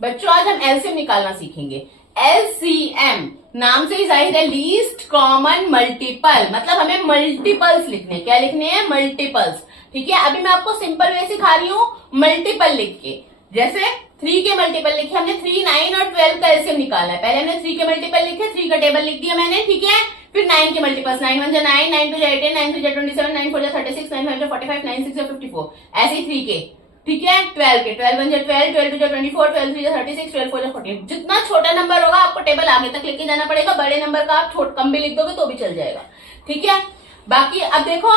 बच्चों आज हम एलसीएम निकालना सीखेंगे। एलसीएम नाम से ही जाहिर है लीस्ट कॉमन मल्टीपल, मतलब हमें मल्टीपल्स लिखने। क्या लिखने हैं? मल्टीपल्स। ठीक है, अभी मैं आपको सिंपल वे सिखा रही हूँ मल्टीपल लिख के। जैसे 3 के मल्टीपल लिखे हमने, 3, 9 और 12 का एलसीएम निकालना है। पहले हमने 3 के मल्टीपल लिखे, 3 का टेबल लिख दिया मैंने। ठीक है, फिर 9 के मल्टीपल्स, 9 1 जा 9, 9 2 जा 18, 9 3 जा 27, 9 4 जा 36, 9 5 जा 45, 9 6 जा 54। ऐसे ही 3 के। ठीक है, 12 के, 12 1 जा 12, 12 2 जा 24, 12 3 जा 36, 12 4 जा 48। जितना छोटा नंबर होगा आपको टेबल आगे तक लेके जाना पड़ेगा। बड़े नंबर का आप कम भी लिख दोगे तो भी चल जाएगा। ठीक है, बाकी अब देखो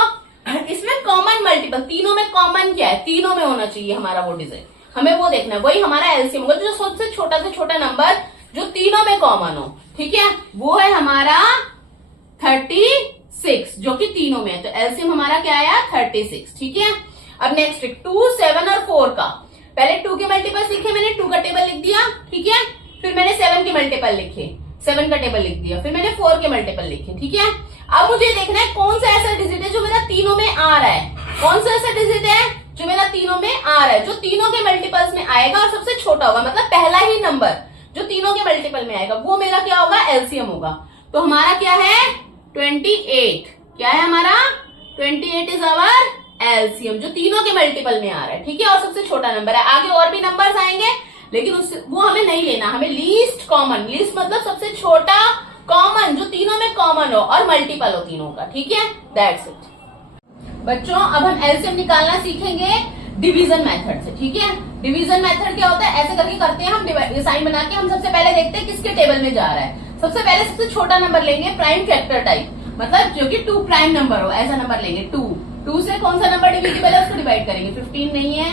इसमें कॉमन मल्टीपल, तीनों में कॉमन क्या है? तीनों में होना चाहिए हमारा वो डिजिट, हमें वो देखना है। वही हमारा एलसीएम होगा, जो सबसे छोटा से छोटा नंबर जो तीनों में कॉमन हो। ठीक है, वो है हमारा 36, जो कि तीनों में है। तो एलसीएम हमारा क्या आया? 36। ठीक है, अब नेक्स्ट 2, 7 और 4 का। पहले 2 के मल्टीपल्स लिखे मैंने, 2 का टेबल लिख दिया। ठीक है, फिर मैंने 7 के मल्टीपल लिखे, 7 का टेबल लिख दिया। फिर मैंने 4 के मल्टीपल लिखे। ठीक है, अब मुझे देखना है कौन सा ऐसा डिजिट है जो मेरा तीनों में आ रहा है। कौन सा ऐसा डिजिट है जो मेरा तीनों में आ रहा है, जो तीनों के मल्टीपल्स में आएगा और सबसे छोटा होगा, मतलब पहला ही नंबर जो तीनों के मल्टीपल में आएगा, वो मेरा क्या होगा? एलसीएम होगा। तो हमारा क्या है? 28। क्या है हमारा? 28 इज आवर एलसीएम, जो तीनों के मल्टीपल में आ रहा है। ठीक है, और सबसे छोटा नंबर है। आगे और भी नंबर्स आएंगे लेकिन वो हमें नहीं लेना, हमें लीस्ट कॉमन, लीस्ट मतलब सबसे छोटा, कॉमन जो तीनों में कॉमन हो और मल्टीपल हो तीनों का। ठीक है, दैट्स इट। बच्चों अब हम एलसीएम निकालना सीखेंगे डिवीजन मेथड से। ठीक है, डिवीजन मेथड क्या होता है? ऐसे करके करते हैं हम, साइन बना के। हम सबसे पहले देखते हैं किसके टेबल में जा रहा है। सबसे पहले सबसे छोटा नंबर लेंगे, प्राइम फैक्टर टाइप, मतलब जो कि 2 प्राइम नंबर हो, ऐसा नंबर लेंगे। 2 से कौन सा नंबर डिविजिबल है उसको डिवाइड करेंगे। 15 नहीं है,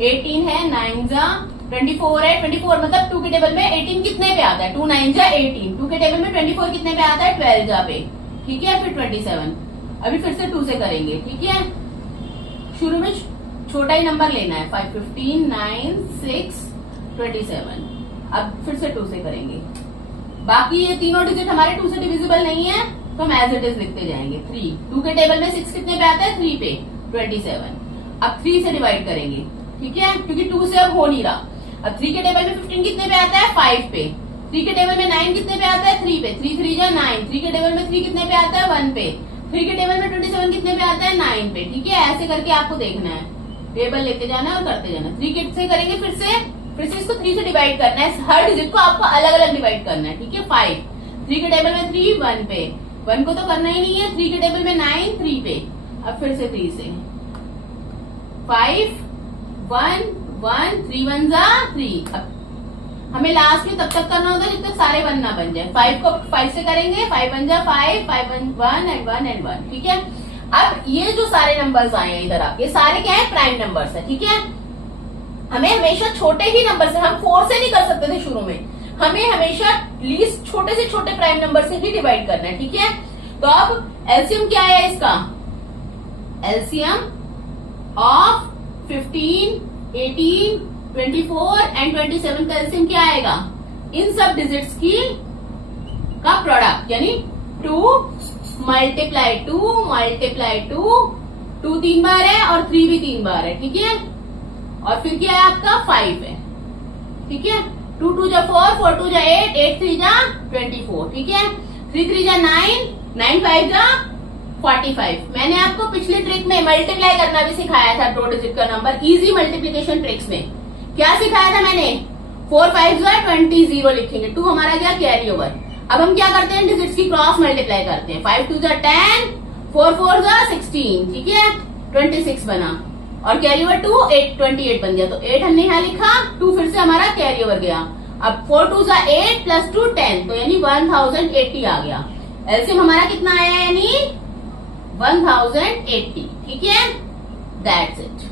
18 है, 9 जा 24 है। 24 मतलब 2 के टेबल में 18 कितने पे आता है? 2 9 जा 18। 2 के टेबल में 24 कितने पे आता है? 12 जा पे। ठीक है, फिर 27। अभी फिर से 2 से करेंगे। ठीक है, शुरू में छोटा ही नंबर लेना है। 5 15 9 6 27। अब फिर से 2 से करेंगे। बाकी ये तीनों डिजिट हमारे 2 से डिविजिबल नहीं है तो हम एज इट इज लिखते जाएंगे। 3, 2 के टेबल में 6 कितने पे आता है? 3 पे, 27। अब 3 से डिवाइड करेंगे। ठीक है, क्योंकि 2 से अब हो नहीं रहा। अब 3 के टेबल में 15 कितने पे आता है? 5 पे। 3 के टेबल में 9 कितने पे आता है? 3 पे। 3 3 जा 9। 3 के टेबल में 3 कितने पे आता है? 1 पे। 3 के टेबल में 27 कितने पे आता है? 9 पे। ठीक है, ऐसे करके आपको देखना है, टेबल लेके जाना है और करते जाना। 3 से करेंगे, फिर से इसको 3 से डिवाइड करना है। हर डिजिट को आपको अलग अलग डिवाइड करना है। ठीक है, 5, 3 के टेबल में 3, 1 पे, 1 को तो करना ही नहीं है। 3 के टेबल में 9, 3 पे। अब फिर से 3 से 5 1 1 3 1 जा 3। अब हमें लास्ट में तब तक करना होगा जब तक सारे 1 ना बन जाए। 5 को 5 से करेंगे, 5 1 जा 5, 5 1 1 एंड 1 एंड 1। ठीक है, अब ये जो सारे नंबर्स आए हैं इधर आपके, सारे क्या है? प्राइम नंबर्स है। ठीक है, हमें हमेशा छोटे ही नंबर से, हम 4 से नहीं कर सकते थे शुरू में, हमें हमेशा लीस्ट छोटे से छोटे प्राइम नंबर से ही डिवाइड करना है। ठीक है, तो अब एलसीएम क्या है इसका? एलसीएम ऑफ 15, 18, 24 एंड 27 का एलसीएम क्या आएगा? इन सब डिजिट्स की का प्रोडक्ट, यानी 2 मल्टीप्लाई 2 मल्टीप्लाई 2, 2 3 बार है और 3 भी 3 बार है। ठीक है, और फिर क्या है आपका? 5 है। ठीक है, 2 2 जा 4, 4 2 जा 8, 8 3 जा 24। ठीक है, 3 3 जा 9, 9 5 जा 45। मैंने आपको पिछली ट्रिक में मल्टीप्लाई करना भी सिखाया था, 2 डिजिट का नंबर, इजी मल्टीप्लीकेशन ट्रिक्स में। क्या सिखाया था मैंने? 4 5 जा 20, 0 लिखेंगे। 2 हमारा क्या? Carry over. अब हम क्या करते हैं? डिजिट्स की क्रॉस मल्टीप्लाई करते हैं। 5 2 जा 10, 4 4 जा 16। ठीक है, 26 बना और कैरी ओवर 2, 8 28 बन गया। तो 8 हमने यहाँ लिखा, 2 फिर से हमारा कैरी ओवर गया। अब 4 2 जा 8 प्लस 2 10, तो यानी 1080 आ गया। एलसीएम हमारा कितना आया? यानी 1080। ठीक है, दैट्स इट।